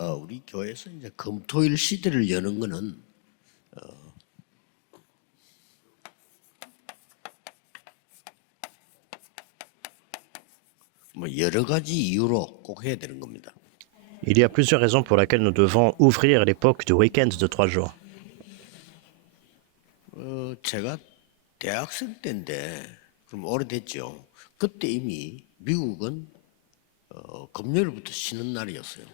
우리 교회에서 이제 금토일 시대를 여는 거는 뭐 여러 가지 이유로 꼭 해야 되는 겁니다. Il y a plusieurs raisons pour lesquelles nous devons ouvrir l'époque du week-end de 3 jours. 제가 대학생 때인데 그럼 오래됐죠. 그때 이미 미국은 금요일부터 쉬는 날이었어요.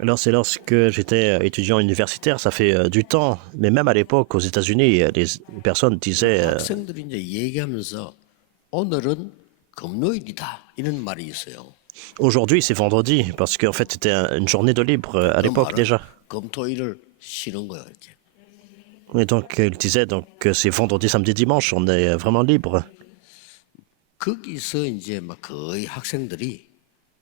Alors c'est lorsque j'étais étudiant universitaire, ça fait du temps, mais même à l'époque aux États-Unis, les personnes disaient 학생들이 이제 얘기하면서 오늘은 금요일이다 이런 말이 있어요. aujourd'hui c'est vendredi, parce qu'en fait c'était une journée de libre à 그 l'époque 말은 déjà. 금토일을 쉬는 거예요. 이렇게. Et donc ils disaient donc que c'est vendredi, samedi, dimanche, on est vraiment libre. 거기서 이제 막 거의 학생들이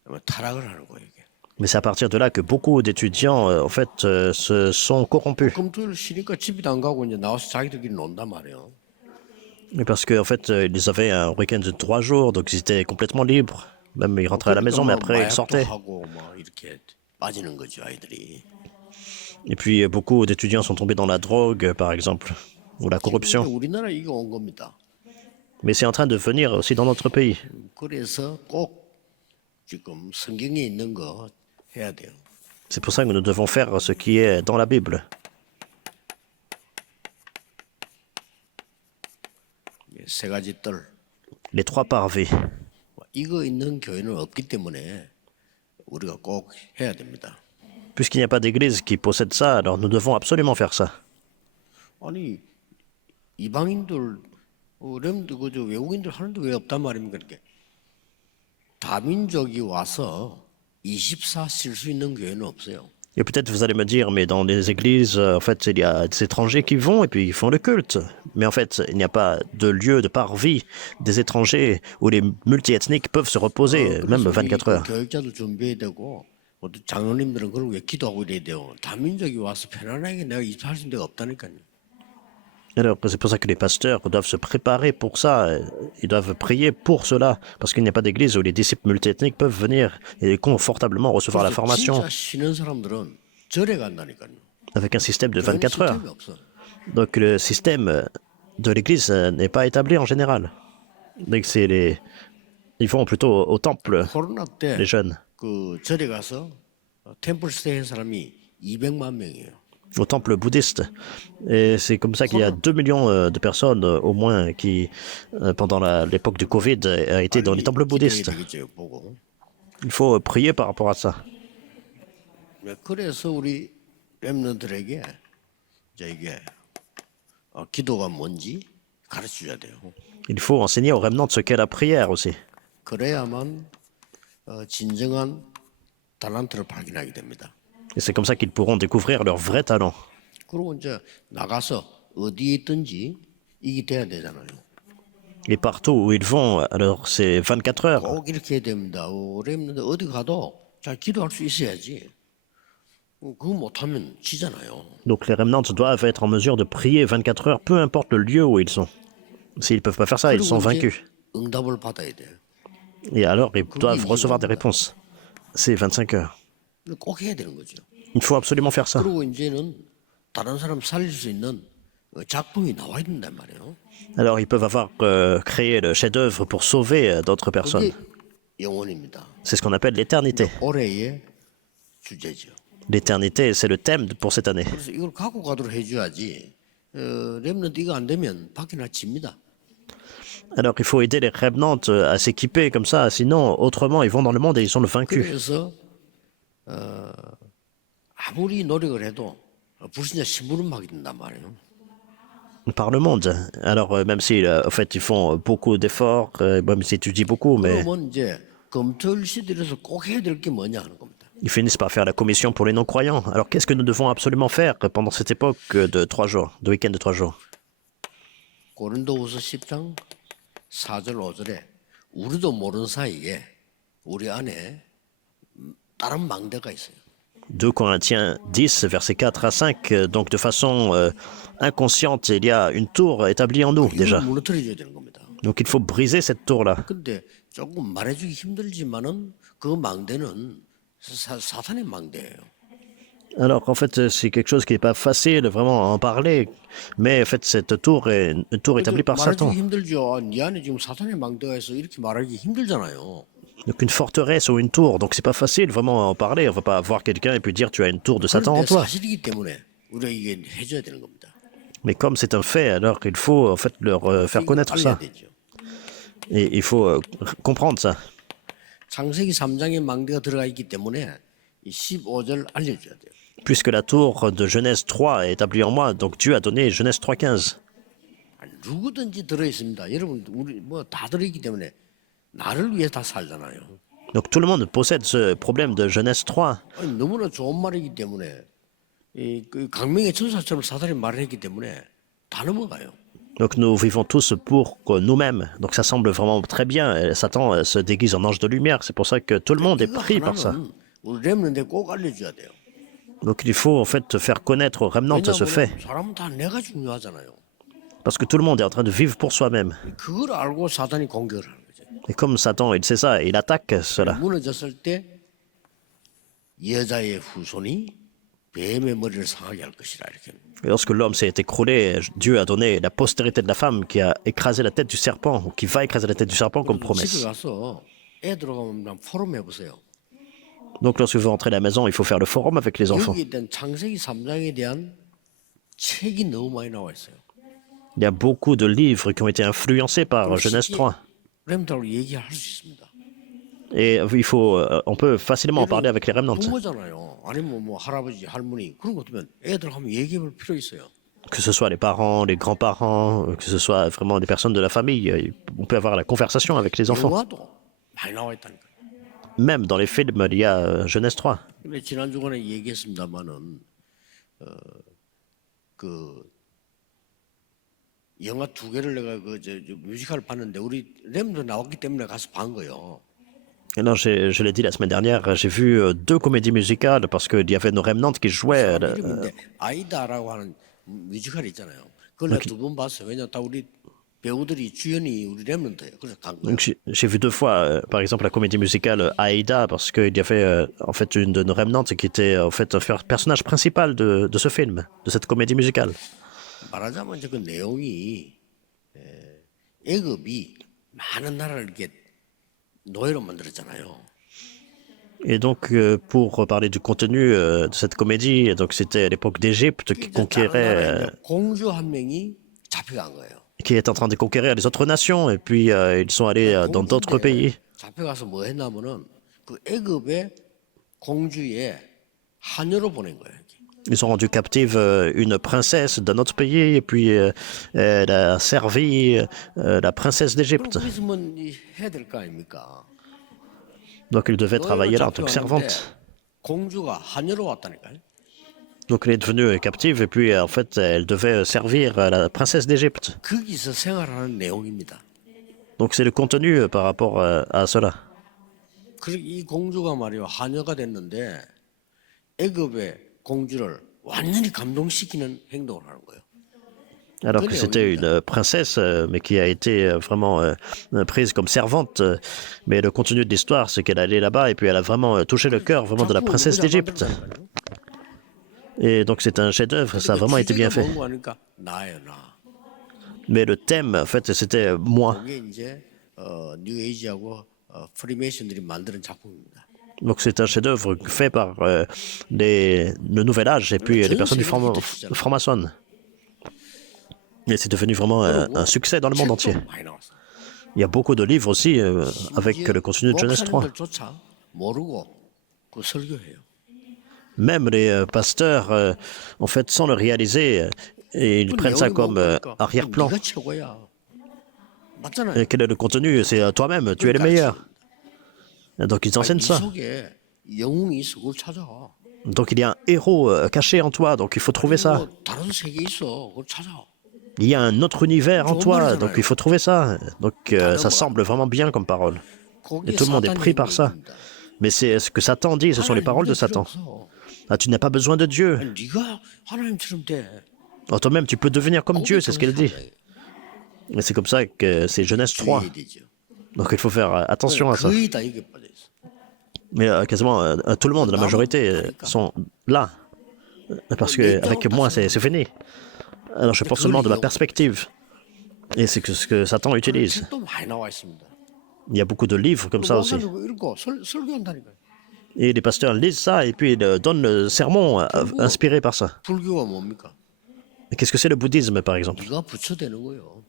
아마 타락을 하는 거예요. 이게. Mais c'est à partir de là que beaucoup d'étudiants en fait se sont corrompus. 금토일 쉬니까 집에도 안 가고 이제 나와서 자기들끼리 논단 말이에요. Et parce qu'en fait ils avaient un week-end de 3 jours, donc ils étaient complètement libres. Même ils rentraient à la maison, mais après ils sortaient. 하고 막 이렇게 빠지는 거죠 아이들이. Et puis beaucoup d'étudiants sont tombés dans la drogue, par exemple, ou la corruption. 우리나라 이거 온 겁니다. Mais c'est en train de venir aussi dans notre pays. 그래서 꼭 지금 성경에 있는 거 해야 돼요. C'est pour ça que nous devons faire ce qui est dans la Bible. 세 가지 뜰. Les 3 parvis. 이거 있는 교회는 없기 때문에 우리가 꼭 해야 됩니다. Puisqu'il n'y a pas d'église qui possède ça, alors nous devons absolument faire ça. 아니 이방인들 렘드 그저 외국인들 하는데 왜 없단 말입니까? 그렇게 다민족이 와서 24 쓸 수 있는 교회는 없어요. Et peut-être vous allez me dire, mais dans les églises, en fait, il y a des étrangers qui vont et puis ils font le culte. Mais en fait, il n'y a pas de lieu de parvis des étrangers où les multiethniques peuvent se reposer, même 24 heures. 교육자도 준비해야 되고 또 장로님들은 그걸 왜 기도하고 이래야 돼요. 다민족이 와서 편안하게 내가 24할 수 있는 데가 없다니까요. Alors, c'est pour ça que les pasteurs doivent se préparer pour ça. Ils doivent prier pour cela. Parce qu'il n'y a pas d'église où les disciples multiethniques peuvent venir et confortablement recevoir la formation 진짜 쉬는 사람들은 절에 간다니까요. avec un système de 24 heures. 시스템이 없어. Donc, le système de l'église n'est pas établi en général. Donc, ils vont plutôt au temple, 코로나 때 les jeunes. 그 절에 가서 템플 스테이 한 사람이 200만 명이에요. Au temple bouddhiste. Et c'est comme ça qu'il y a 2 millions de personnes au moins qui, pendant l'époque du Covid, a été dans les temples bouddhistes. 되겠죠, 보고. Il faut prier par rapport à ça. 그래서 우리 렘넌트들에게 이게 기도가 뭔지 가르쳐줘야 돼요. Il faut enseigner aux remnants ce qu'est la prière aussi. 그래야만 진정한 달란트를 발견하게 됩니다. Et c'est comme ça qu'ils pourront découvrir leur vrai talent. 그리고 이제 나가서 어디에 있든지 이게 돼야 되잖아요. Et partout où ils vont, alors c'est 24 heures. 꼭 이렇게 해야 됩니다. 렘넌트 어디 가도 잘 기도할 수 있어야지. 그거 못하면 지잖아요. Donc les remnants doivent être en mesure de prier 24 heures, peu importe le lieu où ils sont. S'ils ne peuvent pas faire ça, ils sont vaincus. 응답을 받아야 돼요. Et alors, ils doivent recevoir des réponses. C'est 25 heures. 꼭 해야 되는 거죠. Il faut absolument faire ça. 그리고 이제는 다른 사람 살릴 수 있는 작품이 나와야 된단 말이에요. Alors, ils peuvent avoir créé le chef-d'œuvre pour sauver d'autres personnes. 그게 영원입니다. C'est ce qu'on appelle l'éternité. 올해의 주제죠. L'éternité, c'est le thème pour cette année. 그래서 이걸 갖고 가도록 해줘야지. 렘넌트 이거 안 되면 밖에 나 집니다. Alors, il faut aider les remnants à s'équiper comme ça, sinon, autrement, ils vont dans le monde et ils sont vaincus. 그래서 아무리 노력을 해도 불신자 심부름 하게 된단 말이에요. Par le monde. Alors, même si, en fait, ils font beaucoup d'efforts, même s'ils étudient beaucoup, mais 그러면 이제 금토일 시대에서 꼭 해야 될 게 뭐냐 하는 겁니다. ils finissent par faire la commission pour les non-croyants. Alors, qu'est-ce que nous devons absolument faire pendant cette époque de 3 jours, de week-end de 3 jours? 고린도후서 10장 4절 5절에 우리도 모르는 사이에 우리 안에 다른 망대가 있어요. 2 Corinthiens 10, versets 4 à 5. Donc, de façon inconsciente, il y a une tour établie en nous, déjà. 이걸 무너뜨려줘야 되는 겁니다. Donc, il faut briser cette tour-là. 근데 조금 말해주기 힘들지만은 그 망대는 사탄의 망대예요. Alors, en fait, c'est quelque chose qui n'est pas facile vraiment à en parler, mais en fait, cette tour est une tour établie par 말해주기 Satan. 힘들죠. 네 안에 지금 사탄의 망대가 있어 이렇게 말하기 힘들잖아요. Donc, une forteresse ou une tour, donc c'est pas facile vraiment à en parler. On va pas voir quelqu'un et puis dire tu as une tour de Satan en 그런데 toi. 사실이기 때문에 우리가 이게 해줘야 되는 겁니다. Mais comme c'est un fait, alors il faut en fait leur faire 이걸 connaître 알려야 ça. 되죠. Et il faut comprendre ça. 창세기 3장에 망대가 들어가 있기 때문에 이 15절 알려줘야 돼요. Puisque la tour de Genèse 3 est établie en moi, donc Dieu a donné Genèse 3,15. 아니, 누구든지 들어 있습니다. 여러분 우리 뭐 다 들어 있기 때문에 나를 위해 다 살잖아요. Donc tout le monde possède ce problème de Genèse 3. 아니, 너무나 좋은 말이기 때문에 그 강명의 천사처럼 사단이 말을 했기 때문에 다 넘어가요. Donc nous vivons tous pour nous-mêmes. Donc ça semble vraiment très bien. Et Satan se déguise en ange de lumière. C'est pour ça que tout le monde est 이거 pris par ça. 하나는 우리 렘넌트에 꼭 알려줘야 돼요. Donc il faut en fait faire connaître aux remnantes ce fait. 왜냐하면 사람은 다 내가 중요하잖아요. Parce que tout le monde est en train de vivre pour soi-même. 그걸 알고 사단이 공격을 하는 거죠. Et comme Satan, il sait ça, il attaque cela. 무너졌을 때 여자의 후손이 뱀의 머리를 상하게 할 것이라 이렇게. Et lorsque l'homme s'est écroulé, Dieu a donné la postérité de la femme qui a écrasé la tête du serpent, ou qui va écraser la tête du serpent comme 집에 promesse. 가서 애 들어가면 포럼 해보세요. Donc lorsque vous rentrez à la maison, il faut faire le forum avec les enfants. 여기에 대한 창세기 3장에 대한 책이 너무 많이 나와 있어요. Il y a beaucoup de livres qui ont été influencés par Genèse 3. 렘들하고 얘기할 수 있습니다. Et on peut facilement en parler avec les remnants. 부모잖아요. 아니면 뭐 할아버지, 할머니 그런 것 같으면 애들 하면 얘기해볼 필요 있어요. Que ce soit les parents, les grands-parents, que ce soit vraiment des personnes de la famille, on peut avoir la conversation avec les enfants. 영화도 많이 나와 있다니까요. Même dans les films, il y a Genèse 3. 근데 지난 주간에 얘기했습니다만은 그 영화 두 개를 내가 저 뮤지컬 봤는데 우리 렘도 나왔기 때문에 가서 본 거예요. Et non, je l'ai dit la semaine dernière, j'ai vu deux comédies musicales parce qu'il y avait nos remnants qui jouaient. 이름인데 아이다라고 하는 뮤지컬이 있잖아요. 그걸 내가 두 번 봤어요. 왜냐 다 우리 배우들이 주연이 우리 렘넌트예요. 그래서 간 거예요. Donc j'ai vu deux fois, par exemple, la comédie musicale Aïda, parce qu'il y avait en fait une de nos remnants qui était en fait un personnage principal de ce film, de cette comédie musicale. 말하자면 이제 그 내용이 애굽이 많은 나라를 이렇게 노예로 만들었잖아요. Et donc, pour parler du contenu de cette comédie, donc c'était à l'époque d'Égypte qui conquérait, 공주 한 명이 잡혀간 거예요. qui est en train de conquérir les autres nations, et puis ils sont allés dans d'autres pays. 잡혀가서 뭐 했냐면은 그 애굽의 공주의 하녀로 보낸 거예요. Ils ont rendu captive une princesse d'un autre pays, et puis elle a servi la princesse 그럼 d'Égypte. 거기서 뭐 해야 될 거 아닙니까? Donc elle devait travailler là en tant que 잡혀왔는데 servante. 공주가 하녀로 왔다니까요. Donc elle est devenue captive, et puis en fait elle devait servir la princesse d'Égypte. 거기서 생활하는 내용입니다. Donc c'est le contenu par rapport à cela. 그리고 이 공주가 말이요 하녀가 됐는데 애굽의 공주를 완전히 감동시키는 행동을 하는 거예요. Alors que c'était une princesse, mais qui a été vraiment prise comme servante. Mais le contenu de l'histoire, c'est qu'elle allait là-bas et puis elle a vraiment touché le cœur vraiment de la princesse d'Égypte. Et donc c'est un chef-d'œuvre, ça a vraiment été bien fait. 하니까 나예요 나. Mais le thème, en fait, c'était moi. 이게 이제 뉴에이지하고 프리메이슨들이 만드는 작품입니다. Donc c'est un chef-d'œuvre fait par le Nouvel Âge et puis les personnes du franc-maçon. Et c'est devenu vraiment un succès dans le monde entier. 많이 나왔어. Il y a beaucoup de livres aussi avec le contenu de Genèse 3. 목사님들조차 모르고 그 설교해요. Même les pasteurs, en fait, sans le réaliser, ils prennent ça comme arrière-plan. 네가 최고야. 맞잖아요. Et quel est le contenu? C'est toi-même, tu es le meilleur. Et donc ils enseignent 이 ça. 속에 영웅이 있어. 그걸 찾아. Donc il y a un héros caché en toi, donc il faut trouver ça. 뭐 다른 세계 있어. 그걸 찾아. Il y a un autre univers en toi, donc il faut trouver ça. Donc ça semble vraiment bien comme parole. Et tout le monde est pris par ça. Mais c'est ce que Satan dit, ce sont les paroles de Satan. Ah, tu n'as pas besoin de Dieu. 네가 하나님처럼 돼. Oh, toi-même, tu peux devenir comme Dieu, c'est ce qu'elle dit. Et c'est comme ça que c'est Genèse 3. 주의해야 되죠. Donc il faut faire attention à ça. 거의 다 이게 빠져 있어. Mais quasiment tout le monde, la majorité, sont là. Parce qu'avec moi, c'est fini. Alors je pense seulement de ma perspective. Et c'est ce que Satan utilise. 책도 많이 나와 있습니다. Il y a beaucoup de livres comme ça aussi. 목사님 읽고 설교한다니까요. Et les pasteurs lisent ça et puis ils donnent le sermon inspiré par ça. 불교가 뭡니까? Et qu'est-ce que c'est le bouddhisme, par exemple? 네가 부처되는 거예요.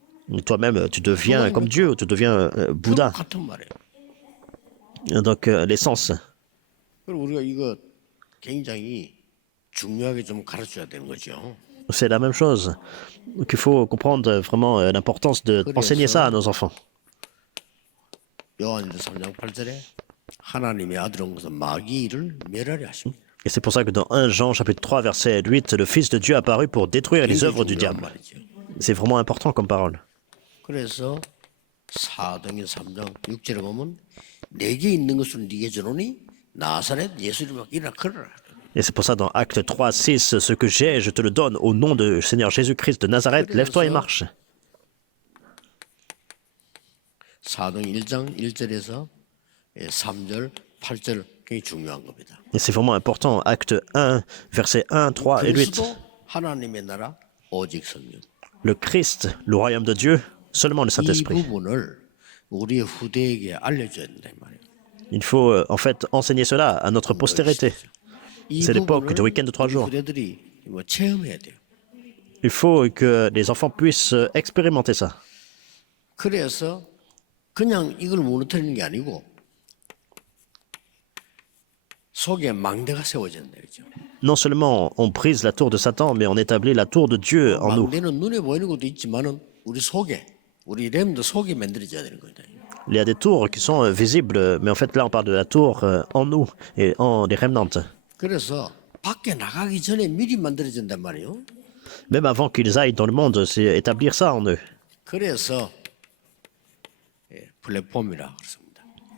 Toi-même, tu deviens comme Dieu, tu deviens Bouddha. 같은 말이에요. Donc l'essence. 그리고 우리가 이거 굉장히 중요하게 좀 가르쳐야 되는 거죠. C'est la même chose. Donc il faut comprendre vraiment l'importance d'enseigner ça à nos enfants. 요한일서 3장 8절에 하나님의 아들 온 것은 마귀를 멸하려 하십니다. Et c'est pour ça que dans 1 Jean chapitre 3 verset 8, le Fils de Dieu apparut pour détruire les œuvres du 중요한 diable. 말이죠. C'est vraiment important comme parole. 그래서 사도행전 3장 6절에 보면 내게 있는 것을 네게 주노니 나사렛 예수님을 일어나 걸어라. Et c'est pour ça dans Acte 3, 6, ce que j'ai, je te le donne au nom de Seigneur Jésus-Christ de Nazareth, lève-toi et marche. 사도행 1장 1절에서 3절, 8절 굉장히 중요한 겁니다. Et c'est vraiment important. Acte 1, versets 1, 3 et 8. 그리스도 하나님의 나라 오직 성령. Le Christ, le royaume de Dieu, seulement le 이 Saint-Esprit. 부분을 우리의 후대에게 알려줘야 된다 이 말이에요. Il faut en fait enseigner cela à notre postérité. 이 C'est l'époque 부분을 du week-end de 3 우리 jours. 후대들이 체험해야 돼요. Il faut que les enfants puissent expérimenter ça. 그래서 그냥 이걸 무너뜨리는 게 아니고 속에 망대가 세워진다 그죠? Non seulement on brise la tour de Satan, mais on établit la tour de Dieu en nous. 망대는 눈에 보이는 것도 있지만은 우리 속에 우리 렘도 속에 만들어져야 되는 거다. Il y a des tours qui sont visibles, mais en fait là on parle de la tour en nous et en les remnants. 그래서 밖에 나가기 전에 미리 만들어진단 말이에요. Même avant qu'ils aillent dans le monde, c'est établir ça en eux. 그래서 플랫폼이라 그렇습니다.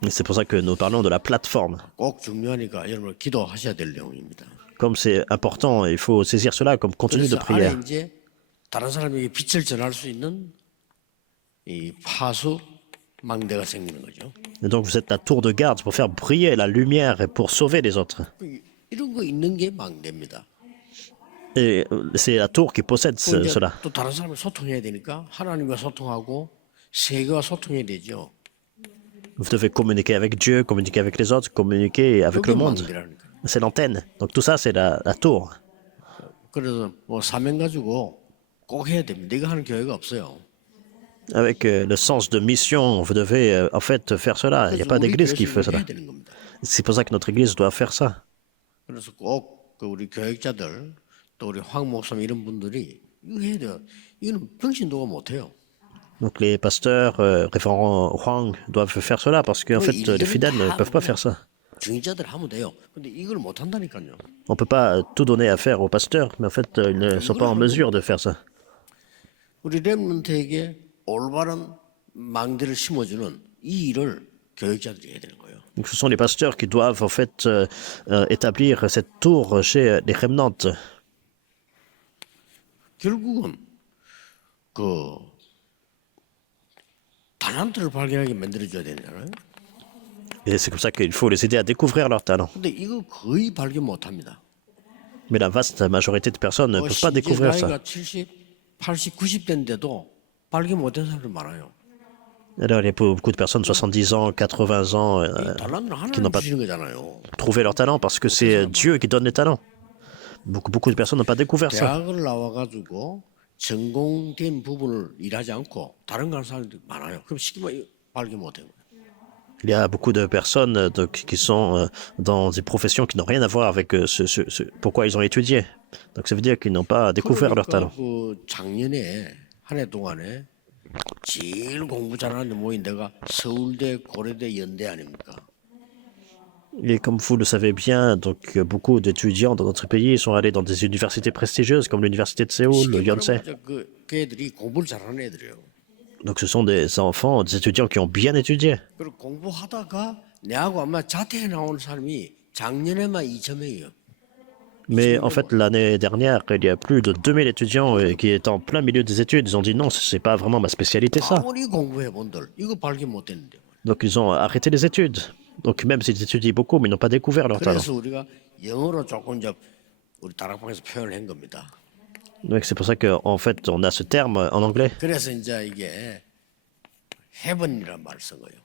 Et c'est pour ça que nous parlons de la plateforme. 꼭 중요하니까 여러분 기도하셔야 될 내용입니다. Comme c'est important, il faut saisir cela comme contenu de 그래서 prière. 안에 이제 다른 사람에게 빛을 전할 수 있는 이 파수 망대가 생기는 거죠. Et donc vous êtes la tour de garde pour faire briller la lumière et pour sauver les autres. 이런 거 있는 게 망대입니다. Et c'est la tour qui possède 이제 cela. 또 다른 사람과 소통해야 되니까 하나님과 소통하고 세계와 소통해야 되죠. Vous devez communiquer avec Dieu, communiquer avec les autres, communiquer avec 그게 le monde. 망대라니까. C'est l'antenne. Donc tout ça, c'est la tour. 그래서 뭐 사명 가지고 꼭 해야 됩니다. 이거 하는 교회가 없어요. Avec le sens de mission, vous devez en fait faire cela. Il n'y a 그래서 pas 우리 d'église qui 교회에서 fait 이거 cela. 해야 되는 겁니다. C'est pour ça que notre église doit faire ça. 그래서 꼭 그 우리 교육자들 또 우리 황 목사님 이런 분들이 이거 해야 돼요. 이거는 병신도가 못해요. Donc les pasteurs, référents Huang, doivent faire cela parce qu'en fait, les fidèles ne peuvent pas faire ça. 중직자들 하면 돼요. 근데 이걸 못 한다니까요. On ne peut pas tout donner à faire aux pasteurs, mais en fait, ils ne sont pas en mesure de faire ça. 우리 렘넌트에게 올바른 망대를 심어주는 이 일을 교육자들이 해야 되는 거예요. Donc, ce sont les pasteurs qui doivent en fait établir cette tour chez les remnants. 결국은 그 달란트를 발견하게 만들어줘야 되잖아요. Et c'est comme ça qu'il faut les aider à découvrir leur talent. 근데 이거 거의 발견 못합니다. Mais la vaste majorité de personnes ne peuvent pas 이제 découvrir ça. 나이가 70, 80, 90대인데도 발견 못한 사람들 많아요. Alors, il y a beaucoup de personnes, 70 ans, 80 ans, 달란트는 qui n'ont 하나님 pas 주시는 거잖아요. trouvé leur talent parce que c'est Dieu qui donne les talents. Beaucoup de personnes n'ont pas découvert ça. 대학을 나와가지고 전공된 부분을 일하지 않고 다른 거 하는 사람들이 많아요. 그럼 쉽게 말해 발견 못해요. Il y a beaucoup de personnes qui sont dans des professions qui n'ont rien à voir avec pourquoi ils ont étudié. Donc ça veut dire qu'ils n'ont pas découvert leur talent. 그 작년에 한 해 동안에 제일 공부 잘하는 모인 데가 서울대, 고려대, 연대 아닙니까? Et comme vous le savez bien, donc beaucoup d'étudiants dans notre pays sont allés dans des universités prestigieuses comme l'université de Séoul, le Yonsei. 그 애들이 공부를 잘하는 애들이에요. Donc ce sont des enfants, des étudiants qui ont bien étudié. 그리고 공부하다가 내하고 아마 자퇴해 나오는 사람이 작년에만 2,000명이에요. Mais en fait, l'année dernière, il y a plus de 2000 étudiants qui étaient en plein milieu des études. Ils ont dit non, c'est pas vraiment ma spécialité ça. 아무리 공부해 본들 이거 발견 못 했는데. Donc ils ont arrêté les études. Donc même s'ils étudient beaucoup, mais ils n'ont pas découvert leur talent. 그래서 우리가 영어로 조금 이제 우리 다락방에서 표현을 한 겁니다. Donc c'est pour ça qu'en fait, on a ce terme en anglais. 그래서 이제 이게 heaven이란 말을 쓴 거예요.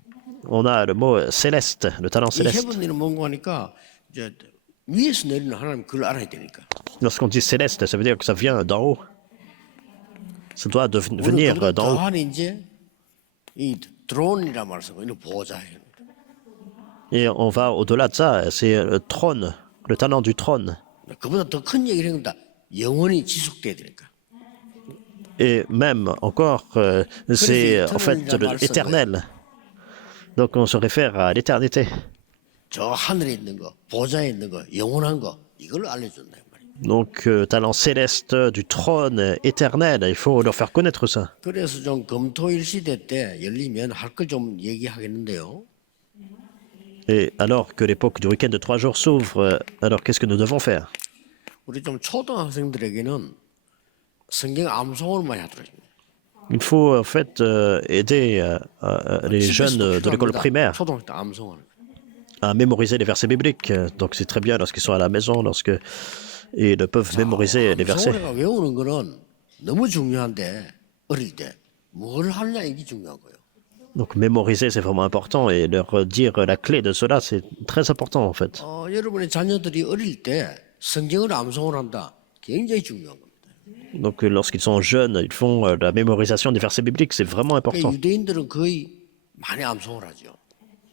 On a le mot céleste, le talent 이 céleste. heaven이는 뭔가 하니까 이제 위에서 내리는 하나님 그걸 알아야 되니까. Lorsqu'on dit céleste, ça veut dire que ça vient d'en haut. Ça doit 우리는 venir 그보다 d'en haut. 더한 이제 이 드론이란 말을 쓴 거예요. 이는 보호자예요. Et on va au-delà de ça, c'est le trône, le talent du trône. 그보다 더 큰 얘기를 한 겁니다. 영원히 지속돼야 되니까. Et même encore, c'est en fait l'éternel. Donc on se réfère à l'éternité. 저 하늘에 있는 거, 보좌에 있는 거, 영원한 거 이걸 알려준다 이 말이에요. Donc talent céleste du trône éternel, il faut leur faire connaître ça. 그래서 좀 금토일 시대 때 열리면 할 걸 좀 얘기하겠는데요. Et alors que l'époque du week-end de 3 jours s'ouvre, alors qu'est-ce que nous devons faire? 우리 좀 초등학생들에게는 성경 암송을 많이 하더라고요. Il faut en fait aider les jeunes de l'école primaire 초등학교 때 암송하는 거. à mémoriser les versets bibliques. Donc c'est très bien lorsqu'ils sont à la maison, lorsque ils peuvent mémoriser les versets. 암송을 외우는 거는 너무 중요한데 어릴 때 뭘 하느냐 이게 중요한 거예요. Donc mémoriser c'est vraiment important et leur dire la clé de cela c'est très important en fait. 여러분의 자녀들이 어릴 때 성경을 암송을 한다. 굉장히 중요한 겁니다. Donc lorsqu'ils sont jeunes, ils font la mémorisation des versets bibliques, c'est vraiment important. 유대인들은 거의 많이 암송을 하죠.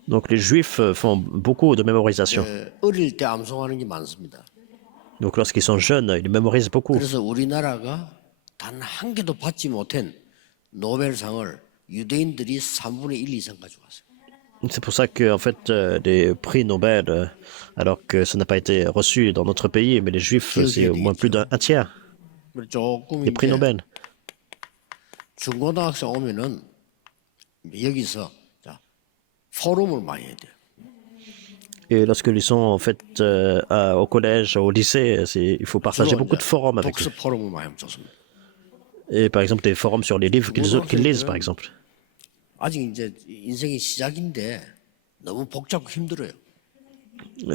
Donc les juifs font beaucoup de mémorisation. 어릴 때 암송하는 게 많습니다. Donc lorsqu'ils sont jeunes, ils mémorisent beaucoup. 그래서 우리나라가 단 한 개도 받지 못한 노벨상을 유대인들이 3분의 1 이상 가져갔어요. C'est pour ça que en fait les prix Nobel, alors que ça n'a pas été reçu dans notre pays, mais les juifs c'est au moins plus d'un tiers 조금 des prix 이제 Nobel. 중고등학생 오면은 여기서 자, 포럼을 많이 해야 돼요. Et lorsqu'ils sont en fait au collège, au lycée, il faut partager beaucoup de forums avec eux. 독서 포럼을 많이 하면 좋습니다. Et par exemple des forums sur les livres qu'ils lisent par exemple. 아직 이제 인생이 시작인데 너무 복잡고 힘들어요.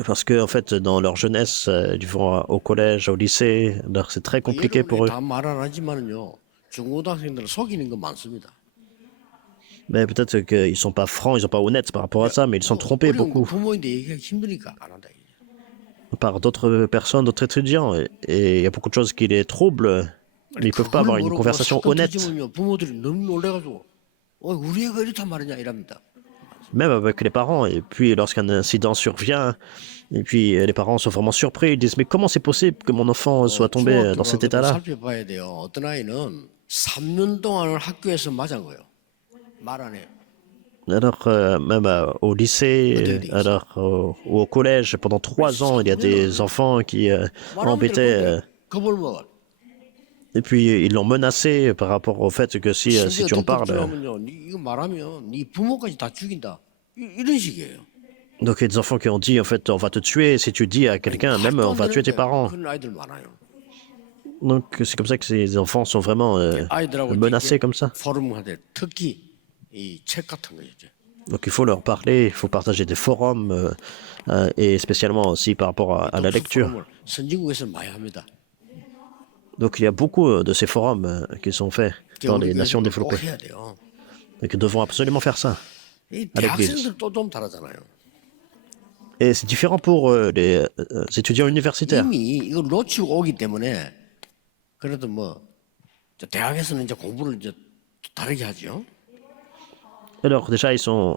Parce que en fait dans leur jeunesse, ils vont au collège, au lycée, alors c'est très compliqué pour eux. 다말 안 하지만은요. 중고등학생들은 속이는 거 많습니다. Mais peut-être qu'ils sont pas francs, ils sont pas honnêtes par rapport à ça, mais ils sont trompés 어려운 거 beaucoup 부모인데 얘기하기 힘드니까 안 한다. par d'autres personnes, d'autres étudiants. Et il y a beaucoup de choses qui les troublent. Mais ils peuvent pas avoir une conversation honnête, 부모들이 너무 놀래가지고 우리 애가 이렇단 말이냐 이랍니다. même avec les parents. Et puis lorsqu'un incident survient, et puis les parents sont vraiment surpris, ils disent mais comment c'est possible que mon enfant soit tombé dans cet état-là? 살펴봐야 돼요. 어떤 아이는 3년 동안을 학교에서 맞은 거예요. 말 안 해요. Alors même au lycée, alors ou au collège, pendant 3 ans, il y a des enfants qui embêtaient. 겁을 먹어. Et puis ils l'ont menacé par rapport au fait que si tu en parles. 이거 말하면 네 부모까지 다 죽인다. 이런 식이에요. Donc il y a des enfants qui ont dit en fait on va te tuer si tu dis à quelqu'un, même on va tuer tes parents. 그런 아이들 많아요. Donc c'est comme ça que ces enfants sont vraiment 아이들하고 menacés comme ça. 포럼하되 특히 이 책 같은 거 이제. Donc il faut leur parler, il faut partager des forums et spécialement aussi par rapport à la lecture. 포럼을 선진국에서 많이 합니다. Donc il y a beaucoup de ces forums qui sont faits dans les nations 꼭 développées. 해야 돼요. Et que nous devons absolument faire ça. 이 à l'église. 대학생들도 좀 다르잖아요. Et c'est différent pour les étudiants universitaires. 이미 이걸 놓치고 오기 때문에 그래도 뭐 대학에서는 이제 공부를 이제 다르게 하죠. Alors déjà ils sont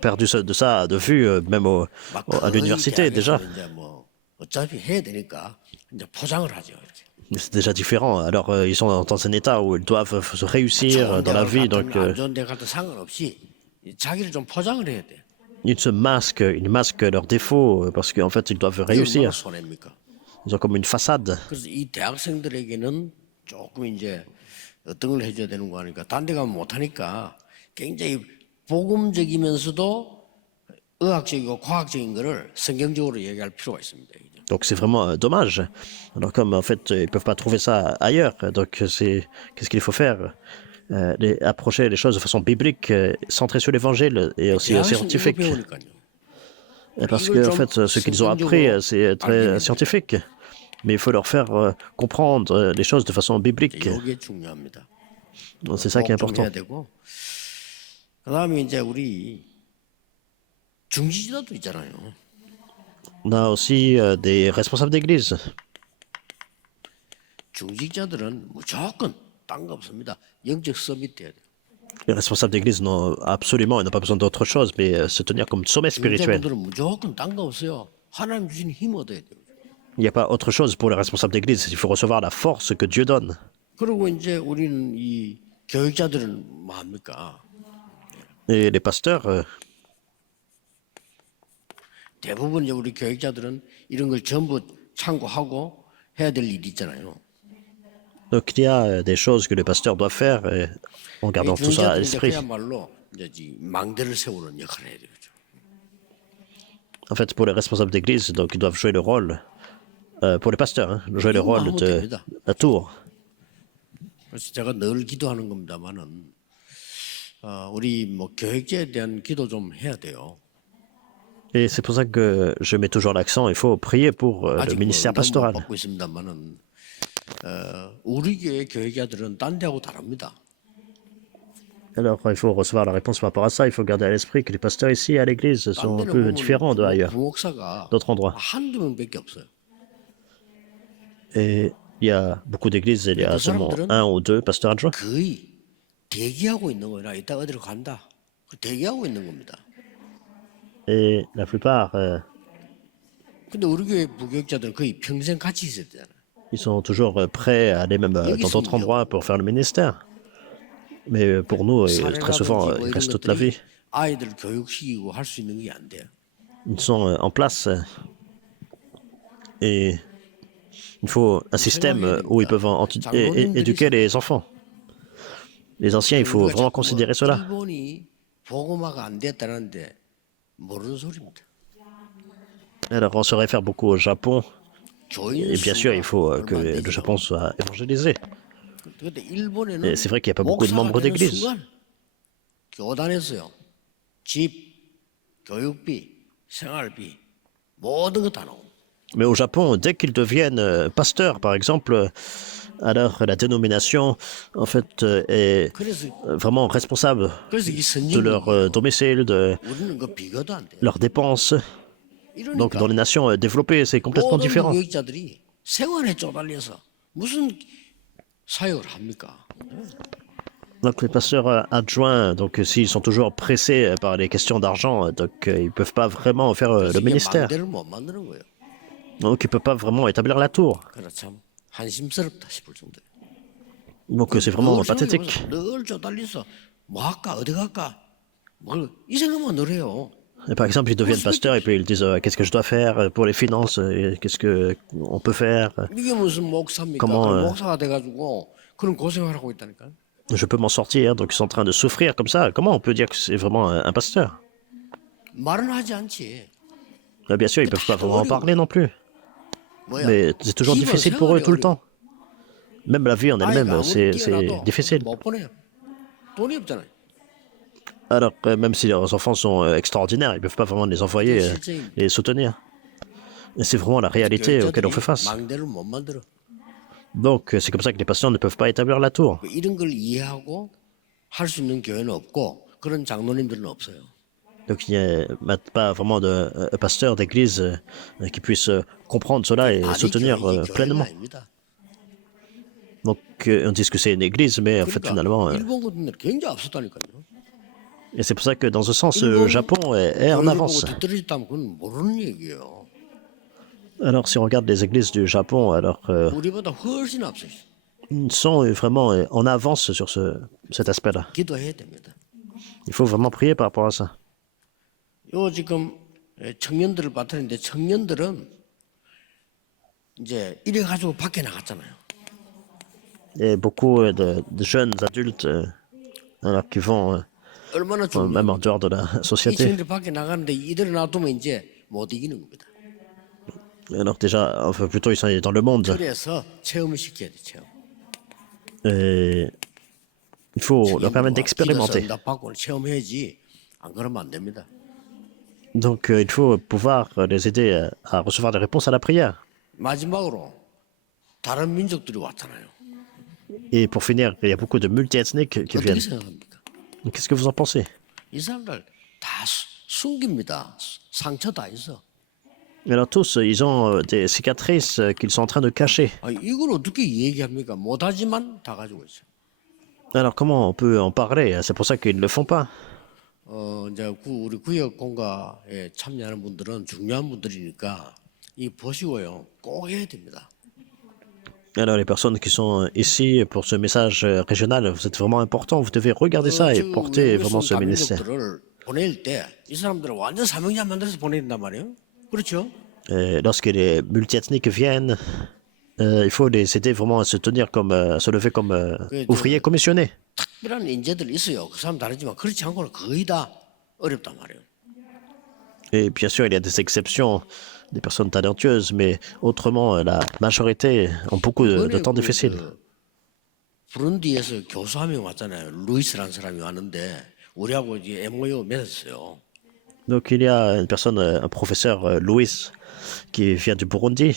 perdus de ça de vue, même à l'université déjà. 이제 뭐 어차피 해야 되니까 이제 포장을 하죠. 이렇게. C'est déjà différent. Alors ils sont dans un état où ils doivent se réussir dans la vie, donc 안 좋은 데 가도 상관없이 자기를 좀 포장을 해야 돼. ils masquent leurs défauts parce qu'en fait ils doivent 얼마나 réussir. 손해입니까? Ils ont comme une façade. 그래서 이 대학생들에게는 조금 이제 어떤 걸 해줘야 되는 거 하니까 딴 데 가면 못하니까 굉장히 복음적이면서도 의학적이고 과학적인 거를 성경적으로 얘기할 필요가 있습니다. Donc c'est vraiment dommage. Alors comme en fait ils peuvent pas trouver ça ailleurs, donc qu'est-ce qu'il faut faire? Approcher les choses de façon biblique, centrée sur l'évangile et aussi scientifique. 배우니까요. Et parce que en fait ce qu'ils ont appris c'est très scientifique. mais il faut leur faire comprendre les choses de façon biblique. 이게 중요합니다. C'est ça qui est 꼭 좀 important. 해야 되고 그다음에 이제 우리 중지지도도 있잖아요. On a aussi des responsables d'église. 중직자들은 무조건 딴 거 없습니다. 영적 서밋 돼야 돼요. Les responsables d'église n'ont absolument, ils n'ont pas besoin d'autre chose, mais se tenir comme sommet spirituel. 중직자분들은 무조건 딴 거 없어요. 하나님 주신 힘 얻어야 돼요. Il n'y a pas autre chose pour les responsables d'église. Il faut recevoir la force que Dieu donne. 그리고 이제 우리는 이 교육자들은 뭐 합니까? Et les pasteurs, 대부분 이제 우리 교육자들은 이런 걸 전부 참고하고 해야 될 일이 있잖아요. donc il y a des choses que les pasteurs doivent faire en gardant tout ça à 중직자들은 이제 l'esprit. 그야말로 이제 이 망대를 세우는 역할을 해야 되죠. En fait, pour les responsables d'église, donc ils doivent jouer le rôle, pour les pasteurs, hein, jouer le rôle de la tour. 그래서 제가 늘 기도하는 겁니다만은 우리 뭐 교육자에 대한 기도 좀 해야 돼요. Et c'est pour ça que je mets toujours l'accent, il faut prier pour le 아직 ministère 뭐 pastoral. 받고 있습니다만은 우리 교회 교육자들은 딴 데하고 다릅니다. Alors, il faut recevoir la réponse par rapport à ça. Il faut garder à l'esprit que les pasteurs ici à l'église 딴 sont un 데는 peu 보면 différents de ailleurs, 부목사가 d'autres endroits. 한두 명밖에 없어요. Et il y a beaucoup d'églises, il y a seulement un ou deux pasteurs adjoints. 거의 대기하고 있는 거예요. 나 이따 어디로 간다. 대기하고 있는 겁니다. Et la plupart, 근데 우리 교회 부교육자들은 거의 평생 같이 있어야 되잖아요. ils sont toujours prêts à aller même dans d'autres endroits pour faire le ministère. Mais pour nous, très souvent, 사례라든지 뭐 ils 이런 restent toute la vie. 것들이 아이들 교육시키고 할 수 있는 게 안 돼요. Ils sont en place. Et il faut un système où ils peuvent éduquer les enfants. Les anciens, il faut vraiment considérer cela. 일본이 복음화가 안 됐다는데 모르는 소리입니다. Alors, on se réfère beaucoup au Japon. 교인 Et bien sûr, il faut 수가 que 얼마 안 le 되죠. Japon soit évangélisé. 근데 일본에는 Et c'est vrai qu'il n'y a pas beaucoup de 목사가 membres 되는 d'église. 순간 교단에서요. 집, 교육비, 생활비 모든 거 다 나옵니다. Mais au Japon, dès qu'ils deviennent pasteurs, par exemple, alors la dénomination, en fait, est 그래서 vraiment responsable 그래서 이 de leur 선진국이요. domicile, de 우리는 그 비교도 안 돼요. leurs dépenses. Donc, 이러니까 dans les nations développées, c'est complètement 모든 différent. 교육자들이 생활에 쪼달려서 무슨 사역을 합니까? Donc, les pasteurs adjoints, donc s'ils sont toujours pressés par les questions d'argent, donc ils peuvent pas vraiment faire le 이게 ministère. 망대를 못 만드는 거예요. Donc, ils peuvent pas vraiment établir la tour. 그래 참 한심스럽다 싶을 정도예요. Donc, c'est vraiment 늘 pathétique. 생각해보세요. 늘 쪼달려서 뭐 할까 어디 갈까 이 생각만 늘 해요. Et par exemple, ils deviennent pasteurs et puis ils disent qu'est-ce que je dois faire pour les finances, qu'est-ce que on peut faire, 이게 무슨 목사입니까? comment, 그 목사가 돼가지고 그런 고생을 하고 있다니까. je peux m'en sortir. Donc, ils sont en train de souffrir comme ça. Comment on peut dire que c'est vraiment un pasteur? 말은 하지 않지. Bien sûr, ils peuvent pas vraiment en parler non plus. 뭐야? Mais c'est toujours 기본 difficile pour eux 생활이 tout le 어려워. temps. Même la vie en 아이가 elle-même, 아무리 c'est 뛰어나도 difficile. 못 보내요. 돈이 없잖아요. Alors, même si leurs enfants sont extraordinaires, ils ne peuvent pas vraiment les envoyer, les soutenir. Et c'est vraiment la réalité auquel on fait face. 망대를 못 만들어. Donc, c'est comme ça que les pasteurs ne peuvent pas établir la tour. 이런 걸 이해하고 할 수 있는 교회는 없고 그런 장로님들은 없어요. Donc, il n'y a pas vraiment de pasteur d'église qui puisse comprendre cela et 아직 soutenir 교회가 pleinement. 아닙니다. Donc, on dit que c'est une église, mais en fait, 그러니까 finalement... 일본 같은 데는 굉장히 앞섰다니까요. et c'est pour ça que, dans ce sens, le Japon est en 교회를 보고 avance. 뒤떨어졌다면 그건 모르는 얘기예요. Alors, si on regarde les églises du Japon, alors 우리보다 훨씬 앞서 있어요. ils sont vraiment en avance sur cet aspect-là. 기도해야 됩니다. Il faut vraiment prier par rapport à ça. 요 지금 청년들을 맡았는데 청년들은 이제 이래 가지고 밖에 나갔잖아요. Et beaucoup de jeunes adultes alors qui vont 얼마나 même en 중요해요. dehors de la 이 société. 청년들 밖에 나가는데 이들을 놔두면 이제 못 이기는 겁니다. Alors déjà, enfin plutôt ils sont dans le monde. 그래서 체험을 시켜야 돼. 체험. Et il faut leur permettre d'expérimenter. 기도 받고 체험해야지. 안 그러면 안 됩니다. Donc il faut pouvoir les aider à recevoir des réponses à la prière. 마지막으로 다른 민족들이 왔잖아요. Et pour finir, il y a beaucoup de multiethniques qui 어떻게 viennent. 생각합니까? Qu'est-ce que vous en pensez? 이 사람들 다 숨깁니다. 상처 다 있어. Alors tous, ils ont des cicatrices qu'ils sont en train de cacher. 아, 이걸 어떻게 얘기합니까? 못하지만 다 가지고 있어요. Alors comment on peut en parler? C'est pour ça qu'ils ne le font pas. 이제 우리 구역 공가에 참여하는 분들은 중요한 분들이니까 이 보시고요. 꼭 해야 됩니다. Alors les personnes qui sont ici pour ce message régional, vous êtes vraiment important. Vous devez regarder ça et 지금 porter vraiment ce ministère. 다민족들을 보낼 때 이 사람들을 완전 사명자 만들어서 보낸단 말이에요. 그렇죠? Et lorsque les multiethniques viennent, il faut les aider vraiment à se tenir comme, à se lever comme ouvriers commissionnés. 특별한 인재들 있어요. 그 사람 다르지만 그렇지 않고는 거의 다 어렵단 말이에요. Et bien sûr, il y a des exceptions, des personnes talentueuses, mais autrement, la majorité ont beaucoup de temps difficiles. 부룬디에서 교수 한 명 왔잖아요. 루이스라는 사람이 왔는데 우리하고 이제 MOU 맺었어요. Donc il y a une personne, un professeur Louis, qui vient du Burundi.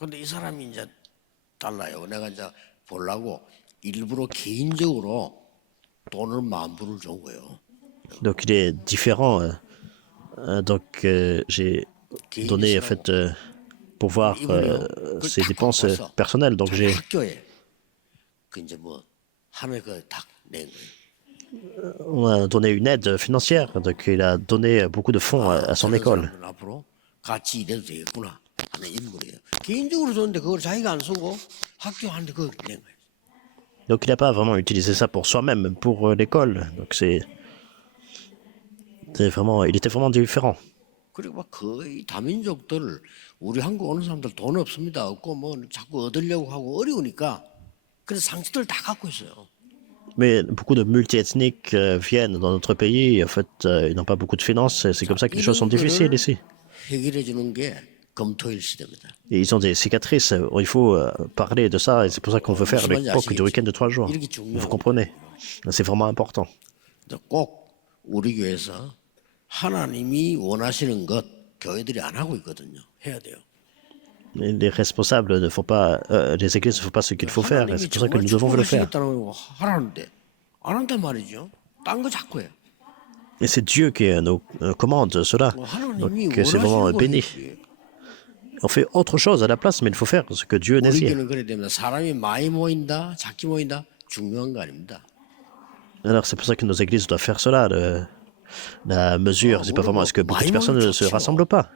근데 이 사람이 이제 달라요. 내가 이제 보려고 일부러 개인적으로 돈을 10,000불을 준 거예요. Donc il est différent. Donc j'ai donné en fait pour voir ses dépenses personnelles. Donc j'ai 학교에 그 이제 뭐 하면 그딱낸 거예요. on a donné une aide financière. Donc il a donné beaucoup de fonds à son 저런 école. 사람들은 앞으로 같이 일해도 되겠구나 하는 인물이에요. 개인적으로 줬는데 그걸 자기가 안 쓰고 학교 하는데 그걸 낸 거예요. Donc il n'a pas vraiment utilisé ça pour soi-même, même pour l'école. Donc vraiment, il était vraiment différent. 그리고 막 거의 다민족들 우리 한국 오는 사람들 돈 없습니다. 없고 뭐 자꾸 얻으려고 하고 어려우니까 그래서 상처들 다 갖고 있어요. Mais beaucoup de multiethniques viennent dans notre pays. En fait, ils n'ont pas beaucoup de finances. C'est comme ça que les choses sont difficiles ici. 해결해 주는 게 금토일 시대입니다. Et ils ont des cicatrices. Il faut parler de ça. Et c'est pour ça qu'on veut faire l'époque du week-end de 3 jours. Vous comprenez? C'est vraiment important. 꼭 우리 교회에서 하나님이 원하시는 것 교회들이 안 하고 있거든요. 해야 돼요. Les responsables ne font pas, les églises ne font pas ce qu'il faut faire. Et c'est pour ça que nous devons le faire. 하라는데 안 한단 말이죠. 딴 거 자꾸 해. Et c'est Dieu qui nous commande cela. 하나님이 Donc c'est vraiment 원하시는 béni. 거지. On fait autre chose à la place, mais il faut faire ce que Dieu 우리 désire. 교회는 그래야 됩니다. 사람이 많이 모인다, 작게 모인다 중요한 거 아닙니다. Alors c'est pour ça que nos églises doivent faire cela. La mesure, c'est pas vraiment est-ce que beaucoup de personnes ne se rassemblent pas.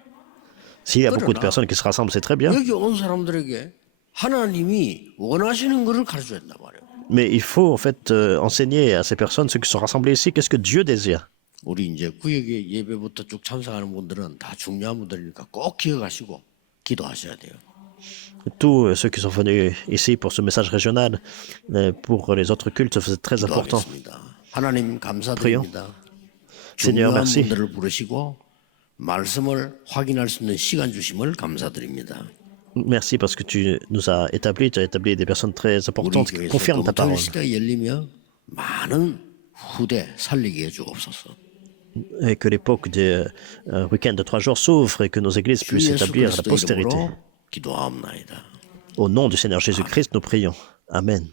S'il y a beaucoup de personnes qui se rassemblent, c'est très bien. 여기 온 사람들에게 하나님이 원하시는 것을 가르쳐야 된단 말이에요. Mais il faut en fait enseigner à ces personnes, ceux qui sont rassemblés ici, qu'est-ce que Dieu désire. 우리 이제 구역의 예배부터 쭉 참석하는 분들은 다 중요한 분들이니까 꼭 기억하시고 기도하셔야 돼요. Tous ceux qui sont venus ici pour ce message régional, pour les autres cultes, c'est très important. 기도하겠습니다. 하나님 감사드립니다. Seigneur, 중요한 merci. 분들을 부르시고 말씀을 확인할 수 있는 시간 주심을 감사드립니다. Merci parce que tu nous as établi, tu as établi des personnes très 우리 importantes qui 교회에서 confirment ta parole. 금토일 시대가 열리며 많은 후대 살리게 해주옵소서. Et que l'époque du week-end de 3 jours s'ouvre et que nos églises 주 puissent 예수 établir la 그리스도 postérité. 이름으로 기도하옵나이다. Au nom du Seigneur Jésus-Christ, nous prions. Amen.